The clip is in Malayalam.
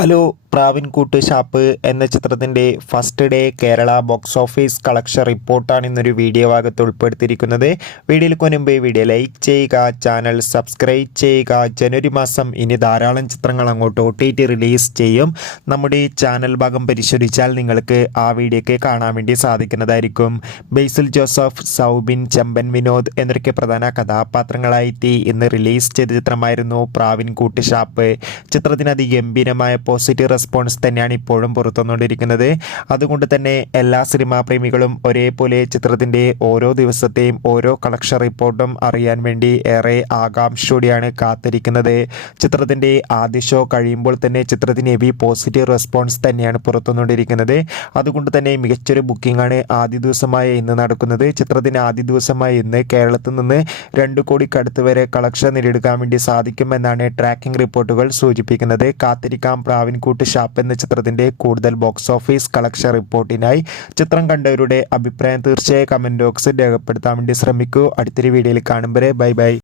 ഹലോ പ്രാവിൻകൂട്ട് ഷാപ്പ് എന്ന ചിത്രത്തിൻ്റെ first day Kerala box office collection റിപ്പോർട്ടാണ് ഇന്നൊരു വീഡിയോ ഭാഗത്ത് ഉൾപ്പെടുത്തിയിരിക്കുന്നത്. വീഡിയോയിൽ മുൻപ് വീഡിയോ ലൈക്ക് ചെയ്യുക, ചാനൽ സബ്സ്ക്രൈബ് ചെയ്യുക. ജനുവരി മാസം ഇനി ധാരാളം ചിത്രങ്ങൾ അങ്ങോട്ട് OTT റിലീസ് ചെയ്യും. നമ്മുടെ ചാനൽ ഭാഗം പരിശോധിച്ചാൽ നിങ്ങൾക്ക് ആ വീഡിയോയ്ക്ക് കാണാൻ വേണ്ടി സാധിക്കുന്നതായിരിക്കും. ബേസിൽ ജോസഫ്, സൗബിൻ, ചെമ്പൻ വിനോദ് എന്നൊക്കെ പ്രധാന കഥാപാത്രങ്ങളായിട്ട് ഇന്ന് റിലീസ് ചെയ്ത ചിത്രമായിരുന്നു പ്രാവിൻകൂട്ട് ഷാപ്പ്. ചിത്രത്തിന് അതിഗംഭീരമായ പോസിറ്റീവ് റെസ്പോൺസ് തന്നെയാണ് ഇപ്പോഴും പുറത്തുവന്നുകൊണ്ടിരിക്കുന്നത്. അതുകൊണ്ട് തന്നെ എല്ലാ സിനിമാ പ്രേമികളും ഒരേപോലെ ചിത്രത്തിൻ്റെ ഓരോ ദിവസത്തെയും ഓരോ കളക്ഷൻ റിപ്പോർട്ടും അറിയാൻ വേണ്ടി ഏറെ ആകാംക്ഷയോടെയാണ് കാത്തിരിക്കുന്നത്. ചിത്രത്തിൻ്റെ ആദ്യ ഷോ കഴിയുമ്പോൾ തന്നെ ചിത്രത്തിന് ഹെവി പോസിറ്റീവ് റെസ്പോൺസ് തന്നെയാണ് പുറത്തുവന്നുകൊണ്ടിരിക്കുന്നത്. അതുകൊണ്ട് തന്നെ മികച്ചൊരു ബുക്കിംഗ് ആണ് ആദ്യ ദിവസമായ ഇന്ന് നടക്കുന്നത്. ചിത്രത്തിന് ആദ്യ ദിവസമായ ഇന്ന് കേരളത്തിൽ നിന്ന് 2 കോടിക്കടുത്ത് വരെ കളക്ഷൻ നേടിയെടുക്കാൻ വേണ്ടി സാധിക്കുമെന്നാണ് ട്രാക്കിംഗ് റിപ്പോർട്ടുകൾ സൂചിപ്പിക്കുന്നത്. കാത്തിരിക്കാം പ്രാവിൻകൂട്ട് ഷാപ്പ് എന്ന ചിത്രത്തിൻ്റെ കൂടുതൽ ബോക്സ് ഓഫീസ് കളക്ഷൻ റിപ്പോർട്ടിനായി. ചിത്രം കണ്ടവരുടെ അഭിപ്രായം തീർച്ചയായും കമൻറ്റ് ബോക്സിൽ രേഖപ്പെടുത്താൻ വേണ്ടി ശ്രമിക്കൂ. അടുത്തൊരു വീഡിയോയിൽ കാണും വരെ ബൈ ബൈ.